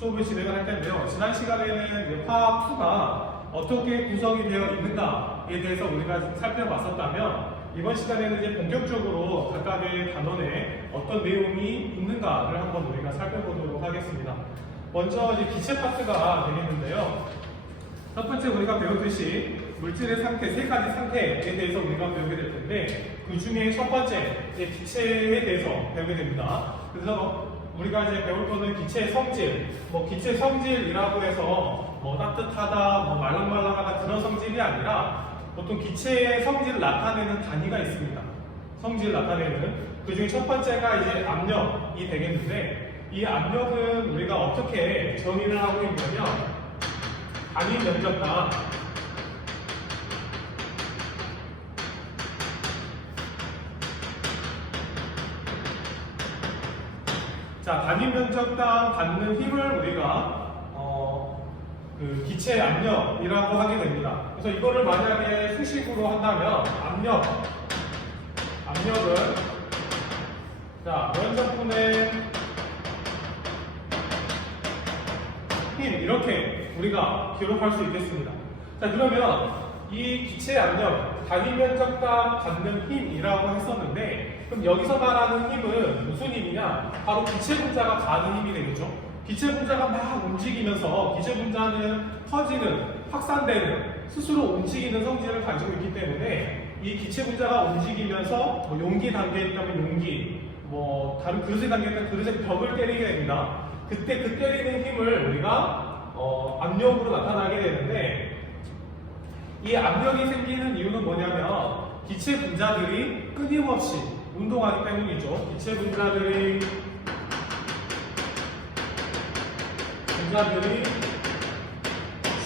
수업을 진행을 할 텐데요. 지난 시간에는 이제 화합수가 어떻게 구성이 되어 있는가에 대해서 우리가 살펴봤었다면 이번 시간에는 이제 본격적으로 각각의 단원에 어떤 내용이 있는가를 한번 우리가 살펴보도록 하겠습니다. 먼저 이제 기체 파트가 되겠는데요. 첫 번째 우리가 배웠듯이 물질의 상태, 세 가지 상태에 대해서 우리가 배우게 될 텐데 그 중에 첫 번째 이제 기체에 대해서 배우게 됩니다. 그래서 우리가 이제 배울 거는 기체의 성질, 기체 성질이라고 해서 따뜻하다, 말랑말랑하다 그런 성질이 아니라 보통 기체의 성질을 나타내는 단위가 있습니다. 성질을 나타내는 그 중에 첫 번째가 이제 압력이 되겠는데 이 압력은 우리가 어떻게 정의를 하고 있냐면 단위 면적당 단위 면적당 받는 힘을 우리가 그 기체 압력이라고 하게 됩니다. 그래서 이거를 만약에 수식으로 한다면 압력은 면적분의 힘 이렇게 우리가 기록할 수 있겠습니다. 자, 그러면 이 기체 압력 단위 면적당 받는 힘이라고 했었는데 그럼 여기서 말하는 힘은 무슨 힘이냐? 바로 기체 분자가 가는 힘이 되겠죠. 기체 분자가 막 움직이면서 기체 분자는 터지는, 확산되는, 스스로 움직이는 성질을 가지고 있기 때문에 이 기체 분자가 움직이면서 용기 단계에 있다면 용기, 다른 그릇에 담겨 있다면 그릇의 벽을 때리게 됩니다. 그때 그 때리는 힘을 우리가 압력으로 나타나게 되는데 이 압력이 생기는 이유는 뭐냐면 기체 분자들이 끊임없이 운동하기 때문이죠. 기체 분자들이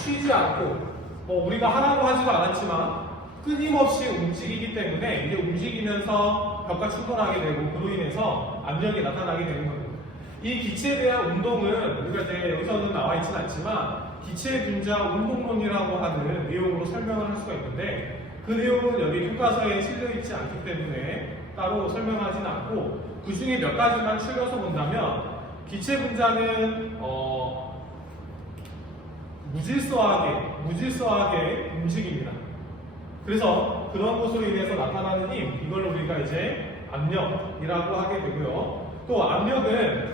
쉬지 않고 우리가 하라고 하지도 않았지만 끊임없이 움직이기 때문에 이게 움직이면서 벽과 충돌하게 되고 그로 인해서 압력이 나타나게 되는 겁니다. 이 기체에 대한 운동은 우리가 이제 여기서는 나와 있지는 않지만 기체 분자 운동론이라고 하는 내용으로 설명을 할 수가 있는데 그 내용은 여기 교과서에 실려 있지 않기 때문에 따로 설명하지는 않고 그 중에 몇 가지만 추려서 본다면 기체 분자는 무질서하게 움직입니다. 그래서 그런 것으로 인해서 나타나는 힘, 이걸 우리가 이제 압력이라고 하게 되고요. 또 압력은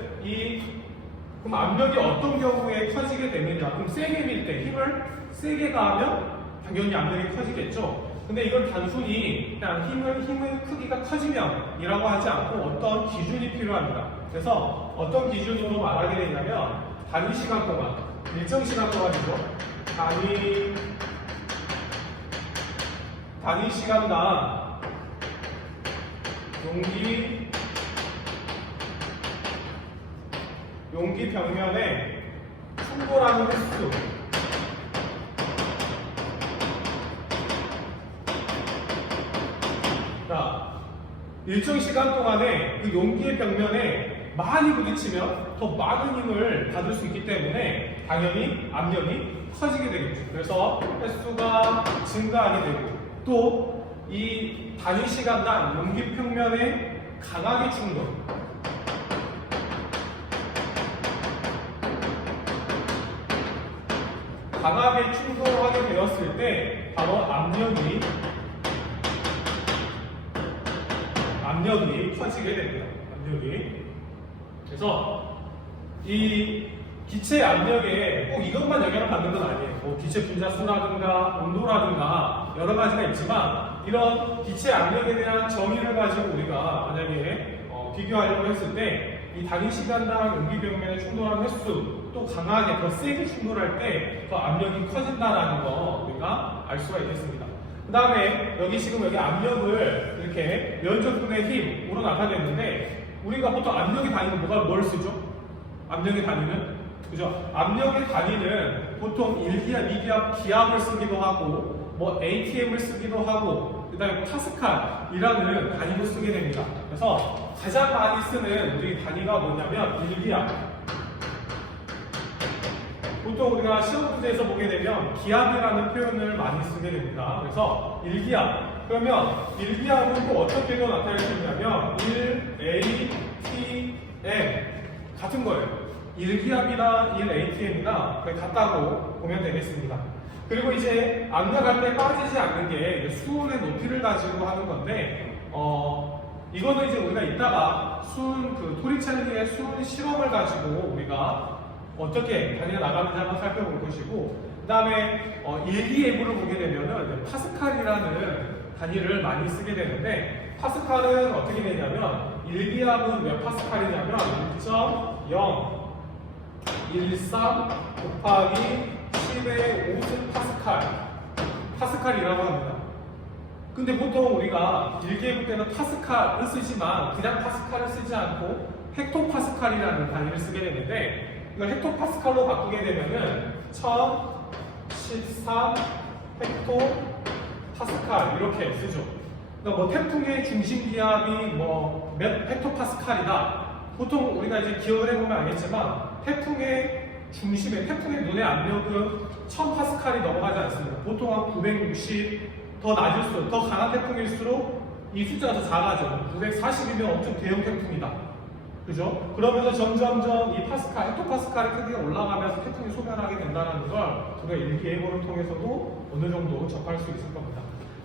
그럼 압력이 어떤 경우에 커지게 되느냐? 그럼 세게 밀 때 힘을 세게 가하면 당연히 압력이 커지겠죠. 근데 이걸 단순히 그냥 힘의 크기가 커지면이라고 하지 않고 어떤 기준이 필요합니다. 그래서 어떤 기준으로 말하게 되냐면 단위 시간 동안, 일정 시간 동안이죠. 단위 시간당 용기 벽면에 충돌하는 횟수 일정 시간 동안에 그 용기의 벽면에 많이 부딪히면 더 많은 힘을 받을 수 있기 때문에 당연히 압력이 커지게 되겠죠. 그래서 횟수가 증가하게 되고 또 이 단위 시간당 용기 평면에 강하게 충돌하게 되었을 때 바로 압력이 커지게 됩니다. 그래서 이 기체 압력에 꼭 이것만 영향을 받는 건 아니에요. 기체 분자 수라든가 온도라든가 여러 가지가 있지만 이런 기체 압력에 대한 정의를 가지고 우리가 만약에 비교하려고 했을 때 이 단위 시간당 용기 벽면에 충돌하는 횟수 또 강하게 더 세게 충돌할 때 더 압력이 커진다라는 거 우리가 알 수가 있겠습니다. 그 다음에 여기 압력을 이렇게 면적분의 힘으로 나타냈는데 우리가 보통 압력의 단위는 뭘 쓰죠? 압력의 단위는 그죠? 압력의 단위는 보통 1기압, 2기압, 기압을 쓰기도 하고 ATM을 쓰기도 하고 그 다음에 파스칼이라는 단위도 쓰게 됩니다. 그래서 가장 많이 쓰는 우리 단위가 뭐냐면 1기압. 보통 우리가 시험 문제에서 보게 되면 기압이라는 표현을 많이 쓰게 됩니다. 그래서 1기압. 그러면 1기압은 또 어떻게도 나타낼 수 있냐면 1 ATM 같은 거예요. 1기압이나 1ATM이나 거의 같다고 보면 되겠습니다. 그리고 이제 압력할 때 빠지지 않는 게 수온의 높이를 가지고 하는 건데, 이거는 이제 우리가 이따가 토리첼리의 수온 실험을 가지고 우리가 어떻게 단위가 나가는지 한번 살펴볼 것이고, 그 다음에 일기예보를 보게 되면은 파스칼이라는 단위를 많이 쓰게 되는데, 파스칼은 어떻게 되냐면 1기압은 몇 파스칼이냐면 1.013 곱하기 10의 5승 파스칼이라고 합니다. 근데 보통 우리가 일기예보 때는 파스칼을 쓰지만 그냥 파스칼을 쓰지 않고 헥토파스칼이라는 단위를 쓰게 되는데, 이걸 헥토파스칼로 바꾸게 되면은 1013 헥토파스칼 이렇게 쓰죠. 그러니까 뭐 태풍의 중심 기압이 뭐 몇 헥토파스칼이다. 보통 우리가 이제 기억을 해보면 알겠지만 태풍의 태풍의 눈의 압력은 1000파스칼이 넘어가지 않습니다. 보통 한 960, 더 낮을수록, 더 강한 태풍일수록 이 숫자가 더 작아져. 940이면 엄청 대형 태풍이다. 그죠? 그러면서 점점점 이 헥토파스칼의 크기가 올라가면서 태풍이 소멸하게 된다는 걸 우리가 일기예보를 통해서도 어느 정도 접할 수 있을 겁니다.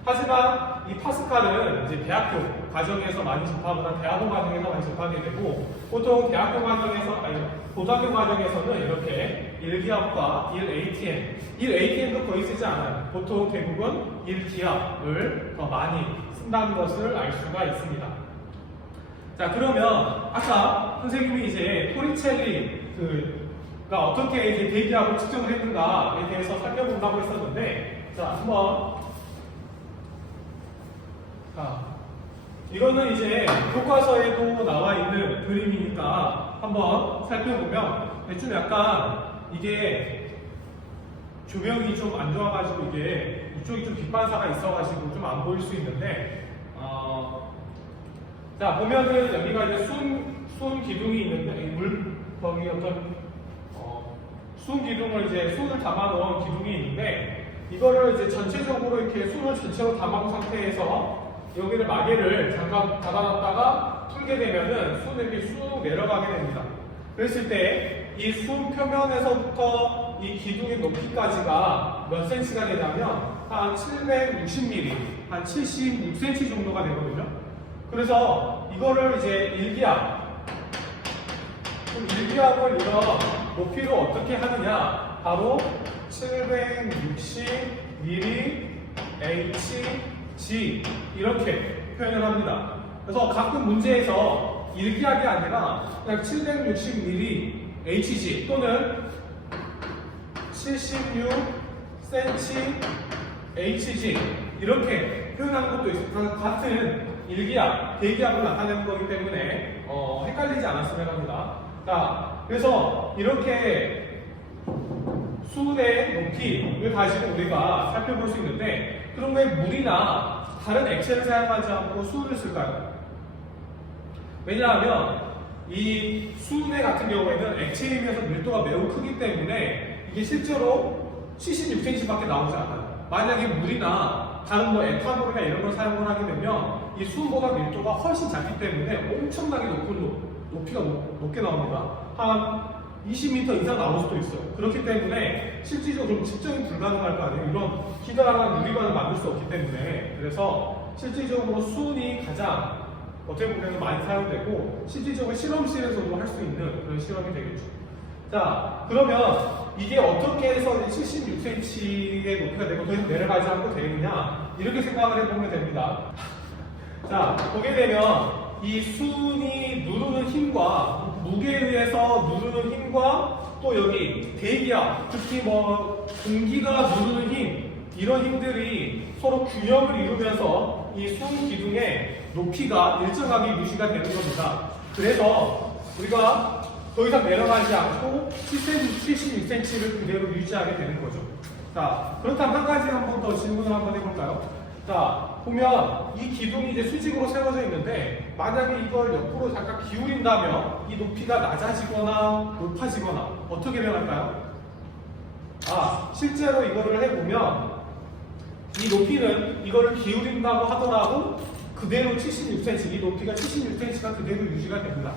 하지만 이 파스칼은 이제 대학교 과정에서 많이 접하거나 대학원 과정에서 많이 접하게 되고, 보통 대학교 과정에서, 고등학교 과정에서는 이렇게 1기압과 1ATM도 거의 쓰지 않아요. 보통 대부분 1기압을 더 많이 쓴다는 것을 알 수가 있습니다. 자, 그러면 아까 선생님이 이제 토리첼리가 어떻게 이제 대기압을 측정을 했는가에 대해서 살펴본다고 했었는데, 자, 한번 이거는 이제 교과서에도 나와 있는 그림이니까 한번 살펴보면 좀 약간 이게 조명이 좀 안 좋아가지고 이게 이쪽이 좀 빛반사가 있어가지고 좀 안 보일 수 있는데, 자 보면은 여기가 이제 수은 기둥이 있는데 거기 수은 기둥을 이제 수은을 담아놓은 기둥이 있는데, 이거를 이제 전체적으로 이렇게 수은을 전체로 담아놓은 상태에서 여기를 마개를 잠깐 닫아놨다가 풀게 되면은 수은이 이렇게 쑥 내려가게 됩니다. 그랬을 때 이 수은 표면에서부터 이 기둥의 높이까지가 몇 cm가 되냐면 한 760mm, 한 76cm 정도가 되거든요. 그래서 이거를 이제 일기압을 이런 높이를 어떻게 하느냐, 바로 760mm Hg 이렇게 표현을 합니다. 그래서 가끔 문제에서 일기압이 아니라 그냥 760mm Hg 또는 76cm Hg 이렇게 표현하는 것도 있어요. 같은 일기압, 대기압을 나타내는 거기 때문에 헷갈리지 않았으면 합니다. 자, 그래서 이렇게 수은의 높이를 가지고 우리가 살펴볼 수 있는데, 그럼 왜 물이나 다른 액체를 사용하지 않고 수은을 쓸까요? 왜냐하면 이 수은의 같은 경우에는 액체에 비해서 밀도가 매우 크기 때문에 이게 실제로 76cm밖에 나오지 않아요. 만약에 물이나 다른 뭐 에탄올이나 이런 걸 사용을 하게 되면 이 수은보다 밀도가 훨씬 작기 때문에 엄청나게 높이가 높게 나옵니다. 한 20m 이상 나올 수도 있어요. 그렇기 때문에 실질적으로 측정이 불가능할 거 아니에요. 이런 기다란 유리관을 만들 수 없기 때문에. 그래서 실질적으로 수은이 가장 어떻게 보면 많이 사용되고, 실질적으로 실험실에서도 할 수 있는 그런 실험이 되겠죠. 자, 그러면 이게 어떻게 해서 76cm의 높이가 되고 더 이상 내려가지 않고 되느냐, 이렇게 생각을 해보면 됩니다. 자, 보게 되면 이 수은이 누르는 힘과 무게에 의해서 누르는 힘과 또 여기 대기압, 특히 뭐 공기가 누르는 힘, 이런 힘들이 서로 균형을 이루면서 이 수은 기둥의 높이가 일정하게 유지가 되는 겁니다. 그래서 우리가 더 이상 내려가지 않고 76cm를 그대로 유지하게 되는 거죠. 자, 그렇다면 한 가지 한번 더 질문을 한번 해볼까요? 자, 보면 이 기둥이 이제 수직으로 세워져 있는데, 만약에 이걸 옆으로 잠깐 기울인다면 이 높이가 낮아지거나 높아지거나 어떻게 변할까요? 실제로 이거를 해보면 이 높이는 이거를 기울인다고 하더라도 그대로 76cm, 이 높이가 76cm가 그대로 유지가 됩니다.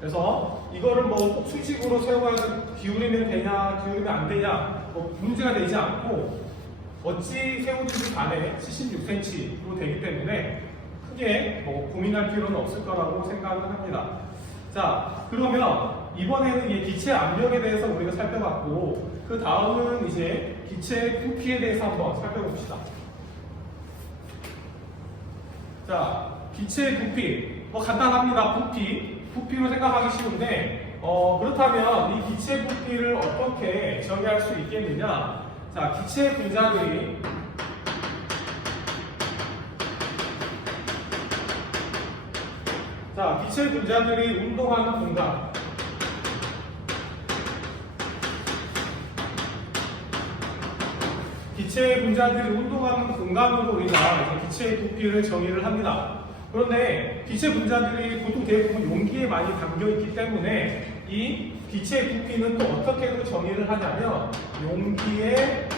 그래서 이거를 뭐 꼭 수직으로 세워야 기울이면 되냐, 기울이면 안 되냐, 뭐 문제가 되지 않고 어찌 세우든지 간에 76cm로 되기 때문에 크게 뭐 고민할 필요는 없을 거라고 생각을 합니다. 자, 그러면 이번에는 이 기체 압력에 대해서 우리가 살펴봤고, 그 다음은 이제 기체 부피에 대해서 한번 살펴봅시다. 자, 기체 부피, 뭐 간단합니다. 부피로 생각하기 쉬운데, 그렇다면 이 기체 부피를 어떻게 정의할 수 있겠느냐? 자, 기체 분자들이 운동하는 공간, 기체 분자들이 운동하는 공간으로 우리가 이제 기체 부피를 정의를 합니다. 그런데 기체 분자들이 보통 대부분 용기에 많이 담겨 있기 때문에 이 기체 부피는 또 어떻게 정의를 하냐면 용기의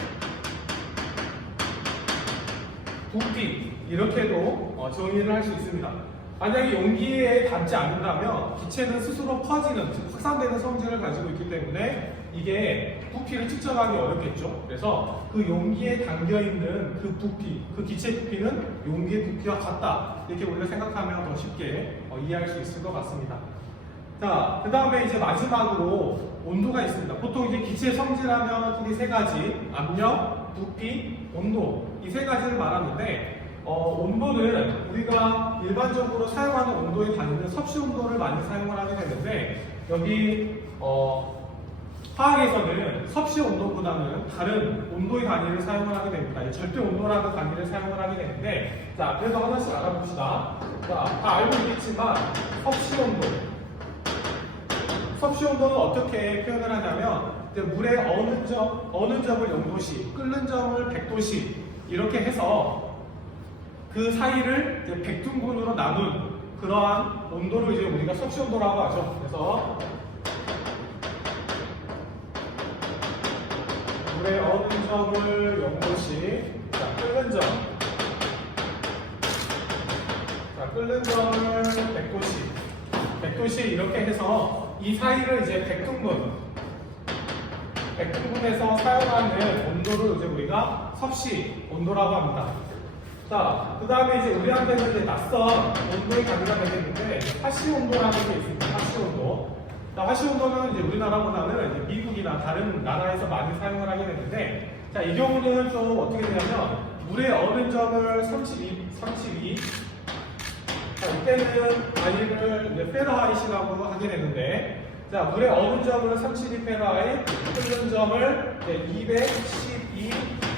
부피 이렇게도 정의를 할 수 있습니다. 만약에 용기에 닿지 않는다면 기체는 스스로 퍼지는, 즉 확산되는 성질을 가지고 있기 때문에 이게 부피를 측정하기 어렵겠죠. 그래서 그 용기에 담겨있는 그 부피, 그 기체 부피는 용기의 부피와 같다. 이렇게 우리가 생각하면 더 쉽게 이해할 수 있을 것 같습니다. 자, 그 다음에 이제 마지막으로 온도가 있습니다. 보통 이제 기체 성질하면 크게 세 가지, 압력, 부피, 온도, 이 세 가지를 말하는데 온도는 우리가 일반적으로 사용하는 온도의 단위는 섭씨 온도를 많이 사용을 하게 되는데 여기 화학에서는 섭씨 온도보다는 다른 온도의 단위를 사용을 하게 됩니다. 이 절대 온도라는 단위를 사용을 하게 되는데 자, 그래서 하나씩 알아봅시다. 자, 다 알고 있겠지만 섭씨 온도. 섭씨 온도는 어떻게 표현을 하냐면 물의 어느 점을 0도씨, 끓는 점을 100도씨 이렇게 해서 그 사이를 100등분으로 나눈 그러한 온도를 이제 우리가 섭씨 온도라고 하죠. 그래서 물의 어느 점을 0도씨, 자, 끓는 점을 100도씨 이렇게 해서 이 사이를 이제 100등분해서 사용하는 온도를 이제 우리가 섭씨 온도라고 합니다. 자, 그 다음에 이제 우리한테는 이제 낯선 온도의 단위가 되겠는데 하씨 온도라는 게 있습니다. 하씨 온도. 자, 하씨 온도는 이제 우리나라보다는 이제 미국이나 다른 나라에서 많이 사용을 하게 되는데, 자, 이 경우는 좀 어떻게 되냐면 물의 어느 점을 32. 자, 이때는 단위를 이제 페라하이트라고 하게 되는데, 자, 물의 어느 점을 32 페라하이트, 끓는 점을 212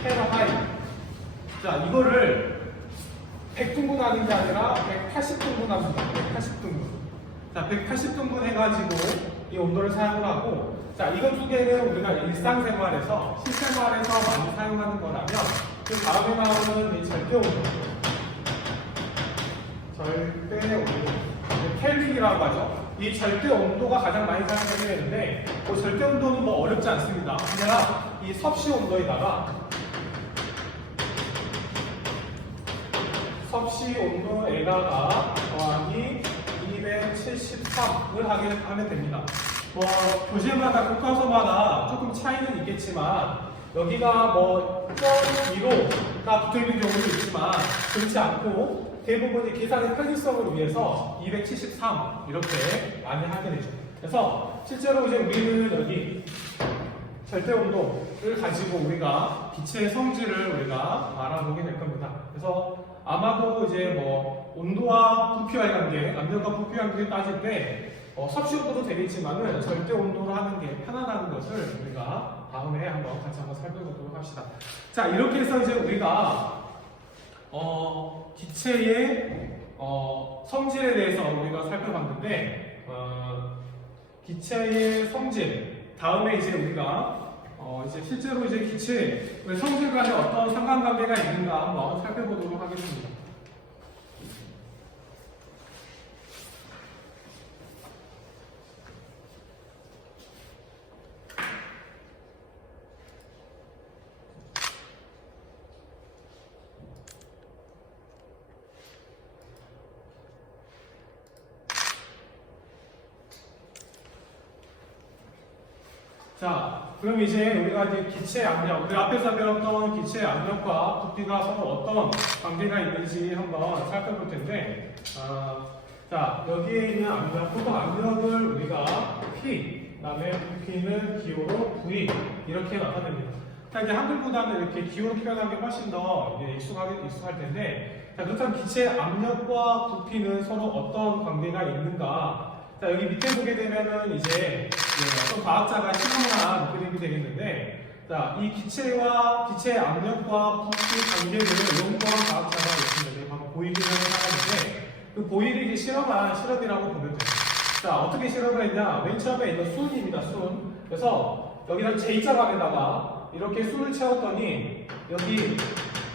페라하이트. 자, 이거를 100등분 하는 게 아니라 180등분 합니다. 180등분. 자, 180등분 해가지고 이 온도를 사용을 하고, 자, 이거 두 개는 우리가 일상생활에서, 실생활에서 많이 사용하는 거라면, 그 다음에 나오는 이 절대 온도. 켈빈이라고 하죠. 이 절대 온도가 가장 많이 사용되게 되는데, 절대 온도는 뭐 어렵지 않습니다. 그냥 이 섭씨 온도에다가 섭씨 온도에다가 더하기 273을 하면 됩니다. 뭐 교재마다 교과서마다 조금 차이는 있겠지만 여기가 뭐 0.15가 붙어있는 경우도 있지만 그렇지 않고 대부분 계산의 편의성을 위해서 273 이렇게 많이 하게 되죠. 그래서 실제로 이제 우리는 여기 절대 온도를 가지고 우리가 기체의 성질을 우리가 알아보게 될 겁니다. 그래서 아마도 이제 뭐 온도와 부피와의 관계, 압력과 부피와의 관계 따질 때 섭씨 온도도 되겠지만은 절대 온도로 하는 게 편안한 것을 우리가 다음에 같이 한번 살펴보도록 합시다. 자, 이렇게 해서 이제 우리가 기체의 성질에 대해서 우리가 살펴봤는데 기체의 성질 다음에 이제 우리가 이제 실제로 이제 기체의 성질 간에 어떤 상관관계가 있는가 한번 살펴보도록 하겠습니다. 자, 그럼 이제 우리가 이제 기체 압력, 우리 앞에서 배웠던 기체 압력과 부피가 서로 어떤 관계가 있는지 한번 살펴볼 텐데, 자, 여기에 있는 압력, 보통 압력을 우리가 P, 그다음에 부피는 기호로 V 이렇게 나타냅니다. 자, 이제 한글보다는 이렇게 기호로 표현하는 게 훨씬 더 이제 익숙할 텐데, 자, 그렇다면 기체 압력과 부피는 서로 어떤 관계가 있는가? 자, 여기 밑에 보게 되면은 이제 어떤 과학자가 실험을 한 그림이 되겠는데, 자, 이 기체와 기체 압력과 부피 관계를 연구한 과학자가 있습니다. 바로 보일이라는 사람인데, 그 보일이 이제 실험한 실험이라고 보면 돼요. 자, 어떻게 실험을 했냐? 맨 처음에 있는 순입니다, 순. 그래서 여기다 J자방에다가 이렇게 순을 채웠더니 여기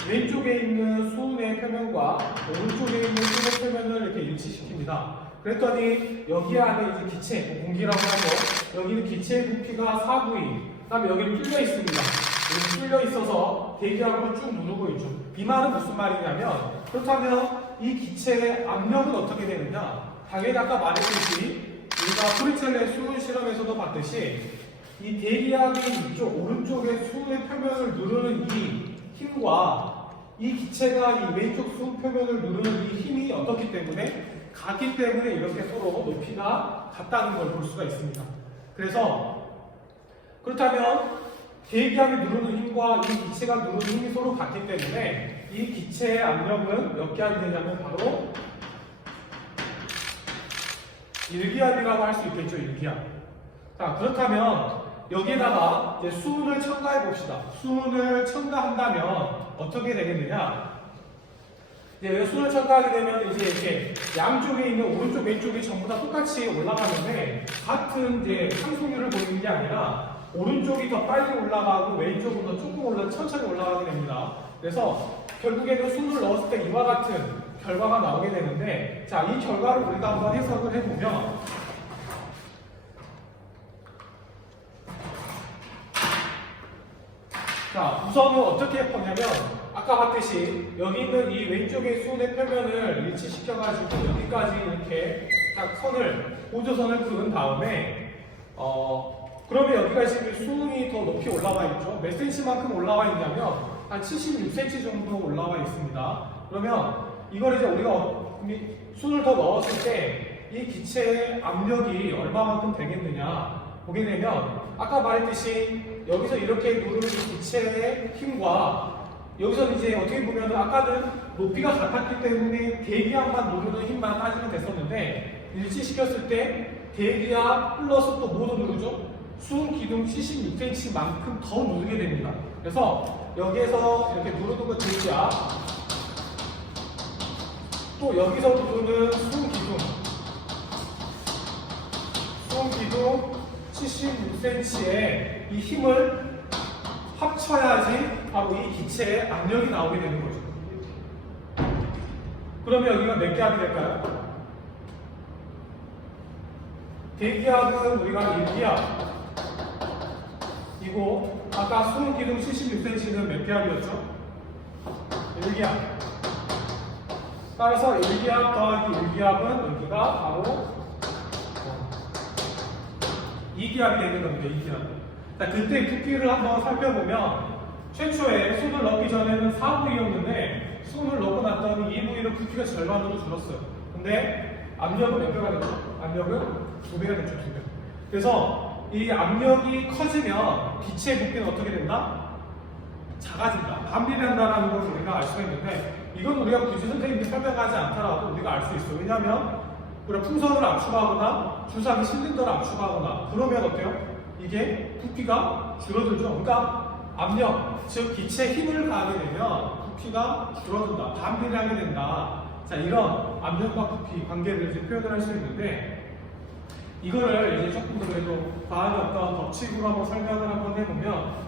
왼쪽에 있는 순의 표면과 오른쪽에 있는 순의 표면을 이렇게 일치시킵니다. 그랬더니 여기 안에 이제 기체, 공기라고 하고 여기는 기체의 부피가 4V, 그 다음에 여기는 뚫려 있습니다. 여기 뚫려 있어서 대기압을 쭉 누르고 있죠. 이 말은 무슨 말이냐면, 그렇다면 이 기체의 압력은 어떻게 되느냐? 당연히 아까 말했듯이 우리가 프리첼레 수은 실험에서도 봤듯이 이 대기압이 이쪽 오른쪽의 수의 표면을 누르는 이 힘과 이 기체가 이 왼쪽 수 표면을 누르는 이 힘이 어떻기 때문에 같기 때문에 이렇게 서로 높이가 같다는 걸 볼 수가 있습니다. 그래서 그렇다면 대기압이 누르는 힘과 이 기체가 누르는 힘이 서로 같기 때문에 이 기체의 압력은 몇 기압이 되냐면 바로 1기압이라고 할 수 있겠죠. 1기압. 자, 그렇다면 여기에다가 이제 수은을 첨가해 봅시다. 수은을 첨가한다면 어떻게 되겠느냐? 이제 수은을 첨가하게 되면 이제 이렇게 양쪽에 있는 오른쪽 왼쪽이 전부 다 똑같이 올라가는데 같은 이제 상승률을 보이는 게 아니라 오른쪽이 더 빨리 올라가고 왼쪽은 더 조금 천천히 올라가게 됩니다. 그래서 결국에는 수은을 넣었을 때 이와 같은 결과가 나오게 되는데, 자, 이 결과를 우리가 한번 해석을 해보면, 자, 우선은 어떻게 보냐면 아까 봤듯이 여기 있는 이 왼쪽의 수은의 표면을 일치시켜가지고 여기까지 이렇게 딱 보조선을 그은 다음에 그러면 여기가 지금 수은이 더 높이 올라와 있죠. 몇 센치만큼 올라와 있냐면 한 76cm 정도 올라와 있습니다. 그러면 이걸 이제 우리가 수은을 더 넣었을 때 이 기체의 압력이 얼마만큼 되겠느냐 보게 되면 아까 말했듯이 여기서 이렇게 누르는 기체의 힘과 여기서 이제 어떻게 보면 아까는 높이가 같았기 때문에 대기압만 누르는 힘만 따지면 됐었는데 일치시켰을 때 대기압 플러스 또 뭐도 누르죠? 수은 기둥 76cm만큼 더 누르게 됩니다. 그래서 여기에서 이렇게 누르는 거 대기압 또 여기서 누르는 수은 기둥 76cm의 이 힘을 합쳐야지 바로 이 기체의 압력이 나오게 되는 거죠. 그러면 여기가 몇 기압이 될까요? 대기압은 우리가 1기압 이고 아까 수은 기둥 76cm는 몇 기압이었죠? 1기압. 따라서 1기압 더하기 1기압은 여기가 바로 2기압이 되는 겁니다. 2기압. 자, 그때 부피를 한번 살펴보면 최초에 수은을 넣기 전에는 4V였는데 수은을 넣고 났더니 2V로 부피가 절반으로 줄었어요. 근데 압력은 몇 배가 됐죠? 압력은 2배가 됐죠. 2배. 그래서 이 압력이 커지면 기체의 부피는 어떻게 된다? 작아진다. 반비례한다는 걸 우리가 알 수가 있는데 이건 우리가 굳이 선생님이 설명하지 않더라도 우리가 알 수 있어요. 왜냐하면 우리가 풍선을 압축하거나 주사기 실린더를 압축하거나 그러면 어때요? 이게 부피가 줄어들죠. 그러니까 압력, 즉 기체에 힘을 가하게 되면 부피가 줄어든다. 반비례하게 된다. 자, 이런 압력과 부피 관계를 이제 표현을 할 수 있는데 이거를 이제 조금 더 그래도 과학의 어떤 법칙으로 한번 설명을 한번 해보면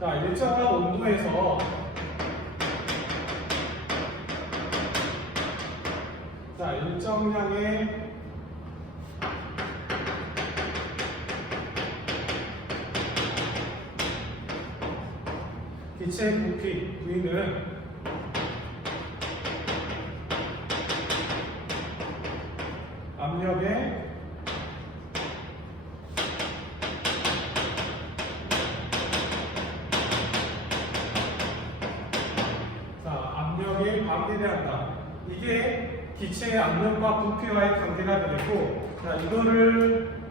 자, 일정한 온도에서 일정량의 기체 부피 V는 압력의 압력에 반비례한다. 이게 기체의 압력과 부피와의 관계가 되겠고, 자, 이거를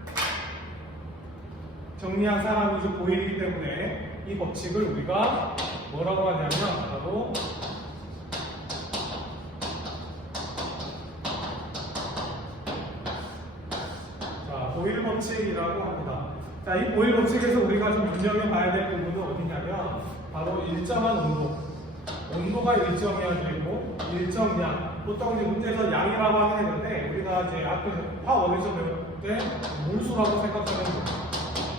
정리한 사람이 이제 보이기 때문에 이 법칙을 우리가 뭐라고 하냐면 바로 보일 법칙이라고 합니다. 자, 이 보일 법칙에서 우리가 좀 눈여겨봐야 될 부분은 어디냐면 바로 일정한 온도가 일정해야 되고 일정량. 보통 이제 문제에서 양이라고 하긴 했는데 우리가 이제 앞에 화원에서 배울 때 몰수라고 생각하는 거예요.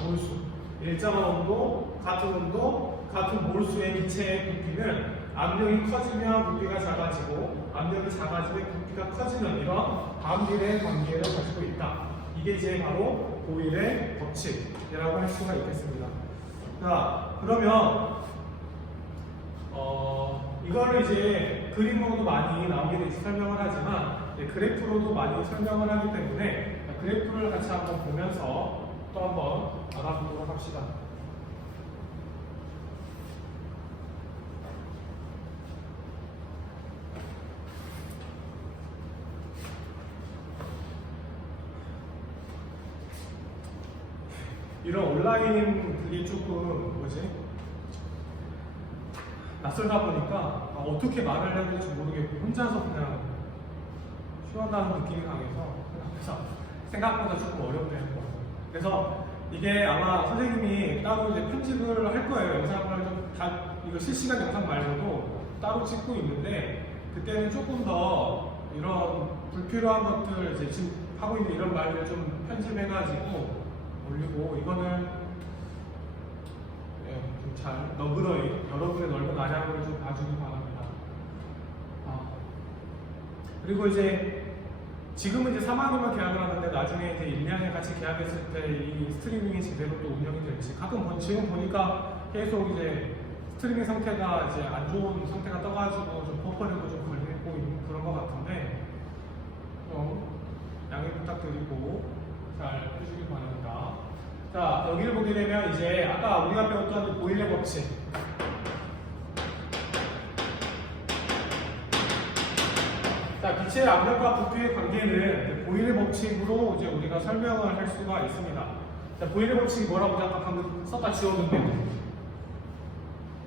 몰수. 일정한 온도, 같은 몰수의 기체의 부피는 압력이 커지면 부피가 작아지고 압력이 작아지면 부피가 커지는 이런 반비례 관계를 가지고 있다. 이게 이제 바로 보일의 법칙이라고 할 수가 있겠습니다. 자, 그러면 이거를 이제 그림으로도 많이 나오게 돼서 설명을 하지만 그래프로도 많이 설명을 하기 때문에 그래프를 같이 한번 보면서 또 한번 알아보도록 합시다. 이런 온라인 그게 조금 낯설다 보니까 어떻게 말을 해야 될지 모르겠고 혼자서 그냥 쉬어가는 느낌이 강해서 생각보다 조금 어렵네요. 그래서 이게 아마 선생님이 따로 이제 편집을 할 거예요. 영상을 좀 이거 실시간 영상 말고도 따로 찍고 있는데 그때는 조금 더 이런 불필요한 것들 이제 지금 하고 있는 이런 말들 좀 편집해가지고 올리고 이거는 좀 잘 너그러이 여러분의 넓은 아량을 좀 봐주기 바랍니다. 그리고 이제 지금은 이제 3학년만 계약을 하는데 나중에 이제 1년에 같이 계약했을 때 이 스트리밍이 제대로 또 운영이 될지 가끔 지금 보니까 계속 이제 스트리밍 상태가 이제 안 좋은 상태가 떠가지고 좀 버퍼링도 좀 걸리고 있는 그런 것 같은데 좀 양해 부탁드리고 잘 해주길 바랍니다. 자, 여기를 보게 되면 이제 아까 우리가 배웠던 보일의 법칙. 자, 기체의 압력과 부피의 관계는 보일의 법칙으로 이제 우리가 설명을 할 수가 있습니다. 자, 보일의 법칙이 뭐라고 아까 방금 썼다 지웠는데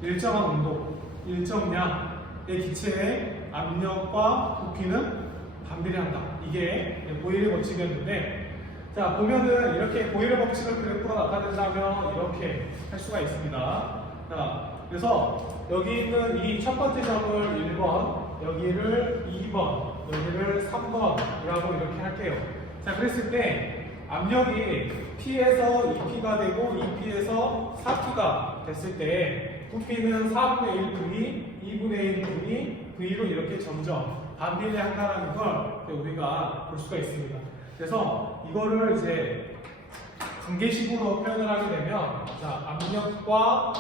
일정한 온도, 일정량의 기체의 압력과 부피는 반비례한다. 이게 보일의 법칙이었는데 자, 보면은 이렇게 보일의 법칙을 그래프로 나타낸다면 이렇게 할 수가 있습니다. 자, 그래서 여기 있는 이 첫 번째 점을 1번, 여기를 2번, 여기를 3번이라고 이렇게 할게요. 자, 그랬을 때 압력이 P에서 2P가 되고 2P에서 4P가 됐을 때 부피는 4분의 1 V, 2분의 1 V, V로 이렇게 점점 반비례한다는 걸 우리가 볼 수가 있습니다. 그래서 이거를 이제 관계식으로 표현을 하게 되면 자, 압력과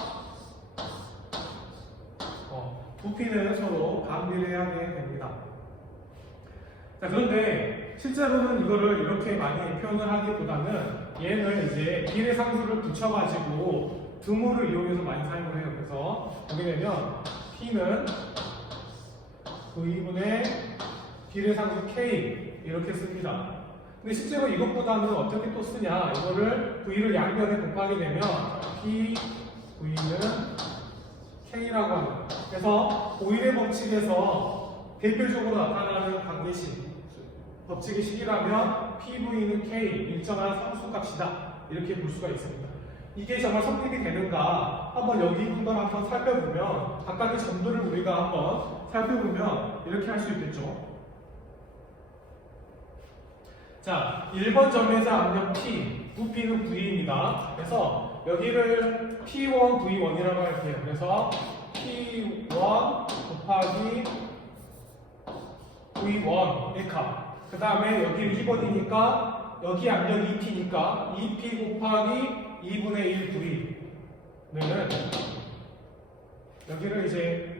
부피는 서로 반비례하게 됩니다. 자, 그런데 실제로는 이거를 이렇게 많이 표현을 하기보다는 얘는 이제 비례상수를 붙여가지고 등호를 이용해서 많이 사용을 해요. 그래서 보게 되면 P는 V분의 비례상수 K 이렇게 씁니다. 근데 실제로 이것보다는 어떻게 또 쓰냐? 이거를 V를 양변에 곱하게 되면 P, V는 K라고 합니다. 그래서 보일의 법칙에서 대표적으로 나타나는 관계식, 법칙의 식이라면 PV는 K, 일정한 상수값이다. 이렇게 볼 수가 있습니다. 이게 정말 성립이 되는가? 한번 여기 부분 한번 살펴보면 각각의 점들을 우리가 한번 살펴보면 이렇게 할 수 있겠죠. 자, 1번 점에서 압력 P, 부피는 V입니다. 그래서 여기를 P1, V1이라고 할게요. 그래서 P1 곱하기 V1의 값. 그 다음에 여기 2번이니까 여기 압력 2P니까 2P 곱하기 2분의 1 V는 여기를 이제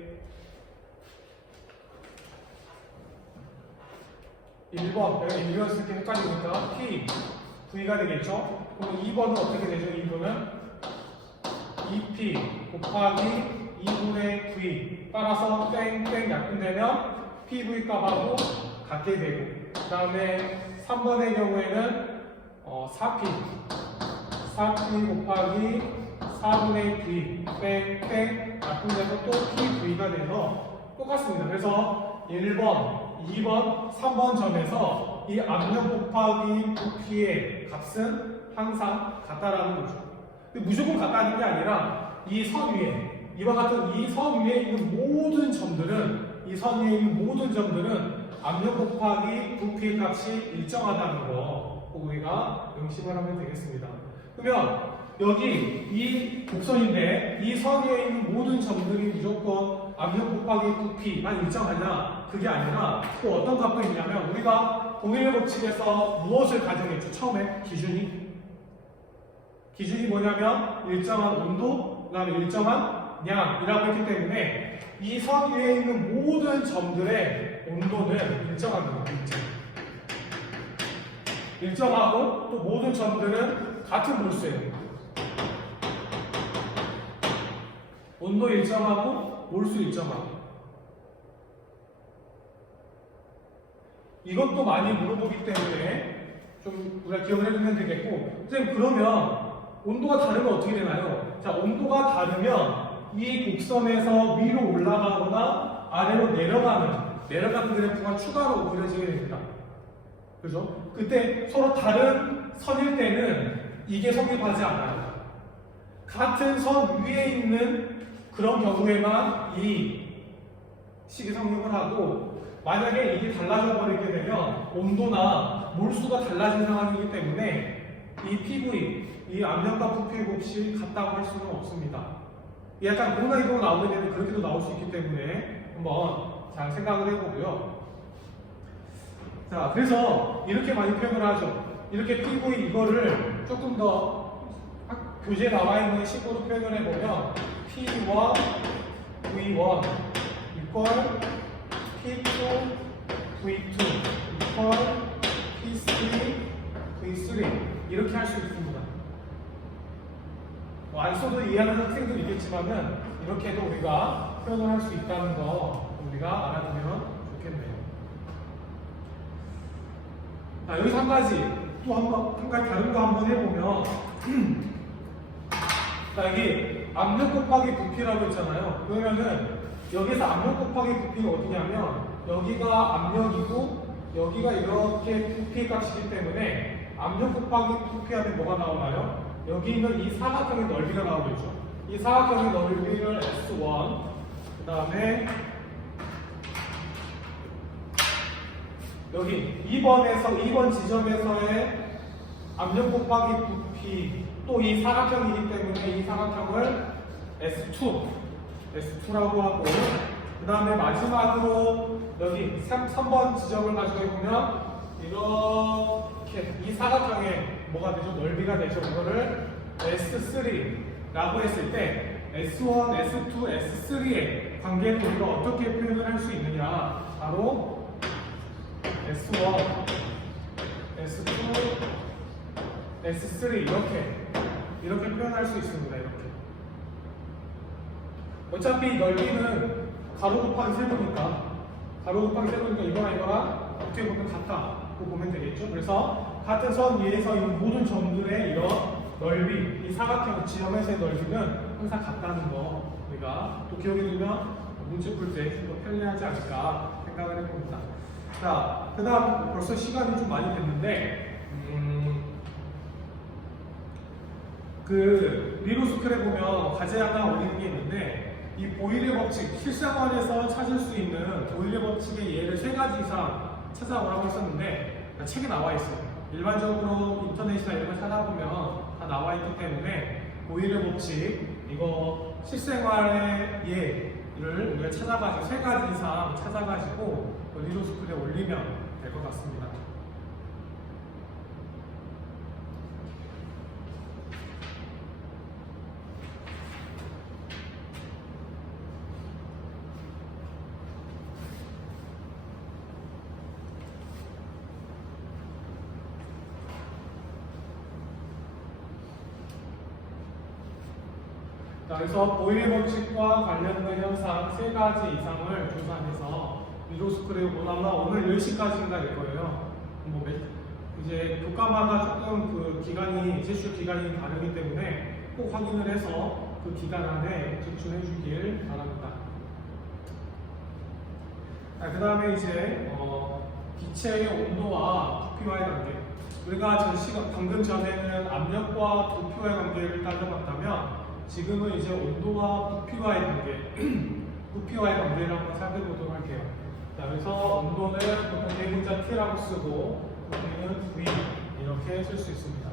1번, 내가 1번 쓸 때 헷갈리니까 P, V가 되겠죠? 그럼 2번은 어떻게 되죠? 2번은 2P 곱하기 2분의 V 따라서 땡땡 약분되면 PV 값하고 같게 되고 그 다음에 3번의 경우에는 4P 4P 곱하기 4분의 V 땡땡 약분돼서 또 PV가 돼서 똑같습니다. 그래서 1번, 2번, 3번 점에서 이 압력 곱하기 부피의 값은 항상 같다라는 거죠. 근데 무조건 같다는 게 아니라 이 선 위에 이와 같은 이 선 위에 있는 모든 점들은 이 선 위에 있는 모든 점들은 압력 곱하기 부피의 값이 일정하다는 거 우리가 명심을 하면 되겠습니다. 그러면 여기 이 곡선인데 이 선 위에 있는 모든 점들이 무조건 압력 곱하기 부피만 일정하냐? 그게 아니라 또 어떤 값도 있냐면 우리가 동일의 법칙에서 무엇을 가정했죠? 처음에 기준이 뭐냐면 일정한 온도, 그 다음에 일정한 량이라고 했기 때문에 이 선 위에 있는 모든 점들의 온도는 일정합니다. 일정하고 또 모든 점들은 같은 몰수예요. 온도 일정하고 몰수 일정하고. 이것도 많이 물어보기 때문에 좀 우리가 기억을 해두면 되겠고, 선생님 그러면 온도가 다르면 어떻게 되나요? 자, 온도가 다르면 이 곡선에서 위로 올라가거나 아래로 내려가는 그래프가 추가로 그려지게 됩니다. 그죠? 그때 서로 다른 선일 때는 이게 성립하지 않아요. 같은 선 위에 있는 그런 경우에만 이 식이 성립을 하고, 만약에 이게 달라져 버리게 되면 온도나 몰수가 달라진 상황이기 때문에 이 PV, 이 압력과 부피의 곱이 같다고 할 수는 없습니다. 약간 그런 경우 나오게 되면 그렇게도 나올 수 있기 때문에 한번 잘 생각을 해보고요. 자, 그래서 이렇게 많이 표현을 하죠. 이렇게 PV 이거를 조금 더 교재에 나와 있는 식으로 표현을 해보면 P1, V1 이퀄 P2, V2 이퀄 P3, V3 이렇게 할 수 있습니다. 안 써도 이해하는 학생도 있겠지만은 이렇게도 우리가 표현을 할 수 있다는 거 우리가 알아두면 좋겠네요. 자, 여기서 한 가지 또 한 가지 다른 거 한번 해보면 자, 여기 압력 곱하기 부피라고 했잖아요. 그러면은 여기서 압력 곱하기 부피가 어디냐면 여기가 압력이고 여기가 이렇게 부피 값이기 때문에 압력 곱하기 부피 하면 뭐가 나오나요? 여기 있는 이 사각형의 넓이가 나오겠죠. 이 사각형의 넓이를 S1 그 다음에 여기 2번 지점에서의 압력 곱하기 부피 또 이 사각형이기 때문에 이 사각형을 S2라고 하고 그 다음에 마지막으로 여기 3번 지점을 가지고 해보면 이렇게 이 사각형의 뭐가 되죠? 넓이가 되죠. 이거를 S3라고 했을 때 S1, S2, S3의 관계를 우리가 어떻게 표현을 할 수 있느냐 바로 S1, S2, S3 이렇게 표현할 수 있습니다. 이렇게 어차피 넓이는 가로 곱하기 세로니까 이거랑 어떻게 보면 같다고 보면 되겠죠. 그래서 같은 선 위에서 있는 모든 점들의 이런 넓이, 이 사각형 지점에서의 넓이는 항상 같다는 거 우리가 또 기억해 두면 문제 풀 때 좀 더 편리하지 않을까 생각을 해봅니다. 자, 그 다음 벌써 시간이 좀 많이 됐는데 그 리로스쿨에 보면 과제 하나 올리는 게 있는데 이 보일의 법칙, 실생활에서 찾을 수 있는 보일의 법칙의 예를 3가지 이상 찾아오라고 했었는데 책에 나와 있어요. 일반적으로 인터넷이나 이런 걸 찾아보면 다 나와 있기 때문에 보일의 법칙 이거 실생활의 예를 우리가 찾아가지고 3가지 이상 찾아가지고 리로스쿨에 올리면 될 것 같습니다. 자, 그래서 보일 법칙과 관련된 현상 3가지 이상을 조사해서 미드스쿨에 아마 오늘 10시까지인가 될 거예요. 이제 교과마다 조금 그 기간이 제출 기간이 다르기 때문에 꼭 확인을 해서 그 기간 안에 제출해 주길 바랍니다. 그 다음에 이제 기체의 온도와 부피와의 관계. 우리가 방금 전에는 압력과 부피와의 관계를 따져봤다면 지금은 이제 온도와 부피와의 관계, 부피와의 관계를 한번 살펴보도록 할게요. 자, 그래서 온도는 보통 대문자 T라고 쓰고 부피는 V 이렇게 쓸 수 있습니다.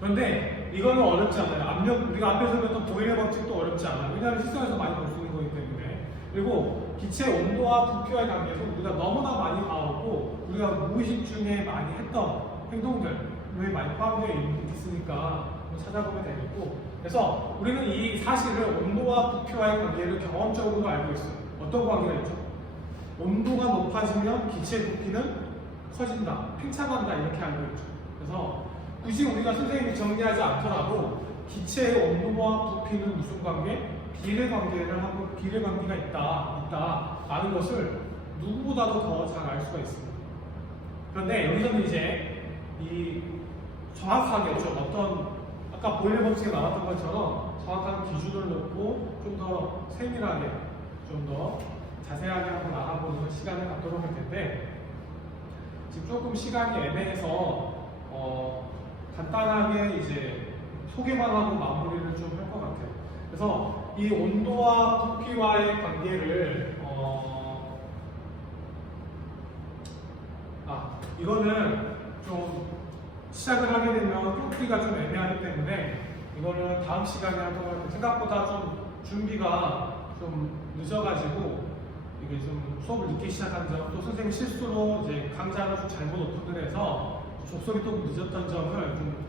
그런데 이거는 어렵지 않아요. 압력, 우리가 앞에서 배웠던 보일러 법칙도 어렵지 않아요. 왜냐하면 실생활에서 많이 볼 수 있는 거기 때문에. 그리고 기체 온도와 부피와의 관계에서 우리가 너무나 많이 봐오고 우리가 무의식 중에 많이 했던 행동들에 많이 포함되어 있으니까 찾아보면 되겠고, 그래서 우리는 이 사실을 온도와 부피와의 관계를 경험적으로 알고 있어요. 어떤 관계가 있죠? 온도가 높아지면 기체의 부피는 커진다, 팽창한다 이렇게 알고 있죠. 그래서 굳이 우리가 선생님이 정리하지 않더라도 기체의 온도와 부피는 무슨 관계? 비례 관계를 하고 비례 관계가 있다라는 것을 누구보다도 더 잘 알 수가 있습니다. 그런데 여기서는 이제 이 정확하게 좀 어떤 아까 보일러 법칙에 나왔던 것처럼 정확한 기준을 놓고 좀 더 세밀하게 좀 더 자세하게 한번 알아보는 시간을 갖도록 할 텐데, 지금 조금 시간이 애매해서 간단하게 이제 소개만 하고 마무리를 좀 할 것 같아요. 그래서 이 온도와 부피와의 관계를 이거는 좀 시작을 하게 되면 끊기가 좀 애매하기 때문에 이거는 다음 시간에 하도록 할게요. 생각보다 좀 준비가 좀 늦어가지고 이게 좀 수업을 늦게 시작한 점, 또 선생님 실수로 이제 강좌를 좀 잘못 오픈을 해서 접속이 조금 늦었던 점을 좀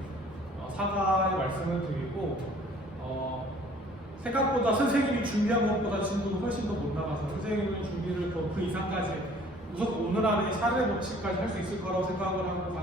사과의 말씀을 드리고, 생각보다 선생님이 준비한 것보다 친구도 훨씬 더 못 나가서 선생님은 준비를 그 이상까지 무조건 오늘 안에 사례 법칙까지 할 수 있을 거라고 생각을 하고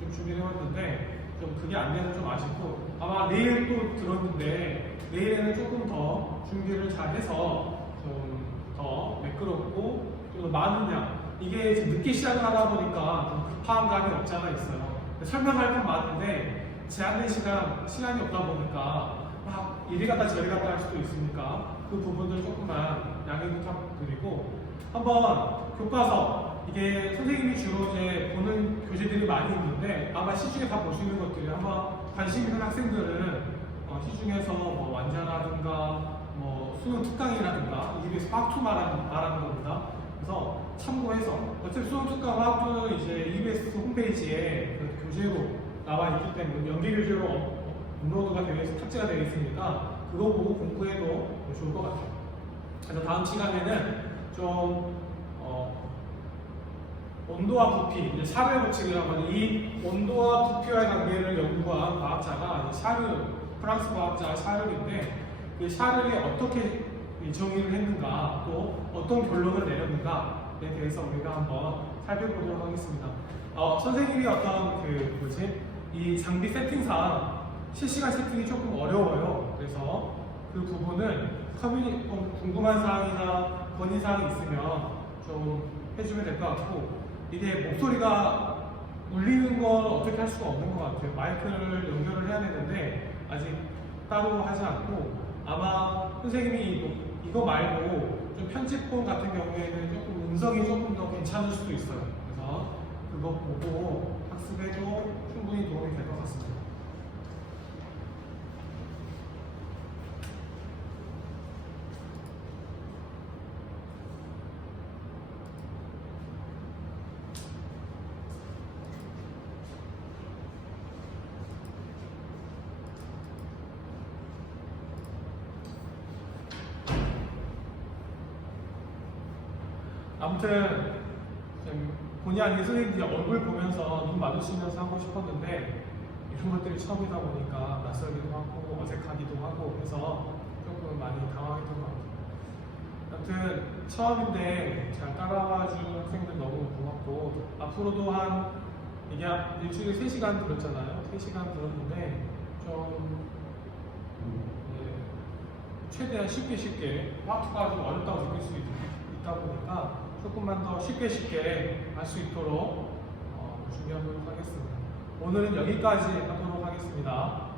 좀 준비를 해왔는데 좀 그게 안 돼서 좀 아쉽고, 아마 내일 또 들었는데 내일에는 조금 더 준비를 잘 해서 좀 더 매끄럽고 좀 더 많은 양, 이게 지금 늦게 시작을 하다 보니까 좀 급한 감이 없지 않아 있어요. 설명할 건 많은데 제한된 시간이 없다 보니까 막 이리 갔다 저리 갔다 할 수도 있으니까 그 부분들 조금만 양해 부탁드리고, 한번 교과서, 이게 선생님이 주로 이제 보는 교재들이 많이 있는데 아마 시중에 다 볼 수 있는 것들이, 한번 관심 있는 학생들은 시중에서 뭐 완자라든가 뭐 수능 특강이라든가 EBS 파트 말하는 겁니다. 그래서 참고해서, 어차피 수능 특강 화학부는 이제 EBS 홈페이지에 그 교재로 나와 있기 때문에 연계 교재로 업로드가 되어 있어 탑재가 되어 있으니까 그거 보고 공부해도 좋을 것 같아요. 그래서 다음 시간에는 좀 온도와 부피, 이제 샤르의 법칙이라고 하는 이 온도와 부피와의 관계를 연구한 과학자가 샤르, 프랑스 과학자 샤르인데, 그 샤르이 어떻게 정의를 했는가, 또 어떤 결론을 내렸는가에 대해서 우리가 한번 살펴보도록 하겠습니다. 선생님이 어떤 이 장비 세팅상 실시간 세팅이 조금 어려워요. 그래서 그 부분을 궁금한 사항이나 건의 사항이 있으면 좀 해주면 될 것 같고, 이게 목소리가 울리는 건 어떻게 할 수가 없는 것 같아요. 마이크를 연결을 해야 되는데 아직 따로 하지 않고, 아마 선생님이 이거 말고 좀 편집본 같은 경우에는 조금 음성이 조금 더 괜찮을 수도 있어요. 그래서 그거 보고 학습에도 충분히 도움이 될 것 같습니다. 아무튼 본의 아니게 선생님들이 얼굴 보면서 눈 마주치면서 하고 싶었는데 이런 것들이 처음이다 보니까 낯설기도 하고 어색하기도 하고 해서 조금 많이 당황했던 것 같아요. 아무튼 처음인데 잘 따라와준 학생들 너무 고맙고, 앞으로도 이게 일주일에 3시간 들었잖아요. 3시간 들었는데 좀 최대한 쉽게 화투가 좀 어렵다고 느낄 수 있다 보니까 조금만 더 쉽게 할 수 있도록 준비하도록 하겠습니다. 오늘은 여기까지 하도록 하겠습니다.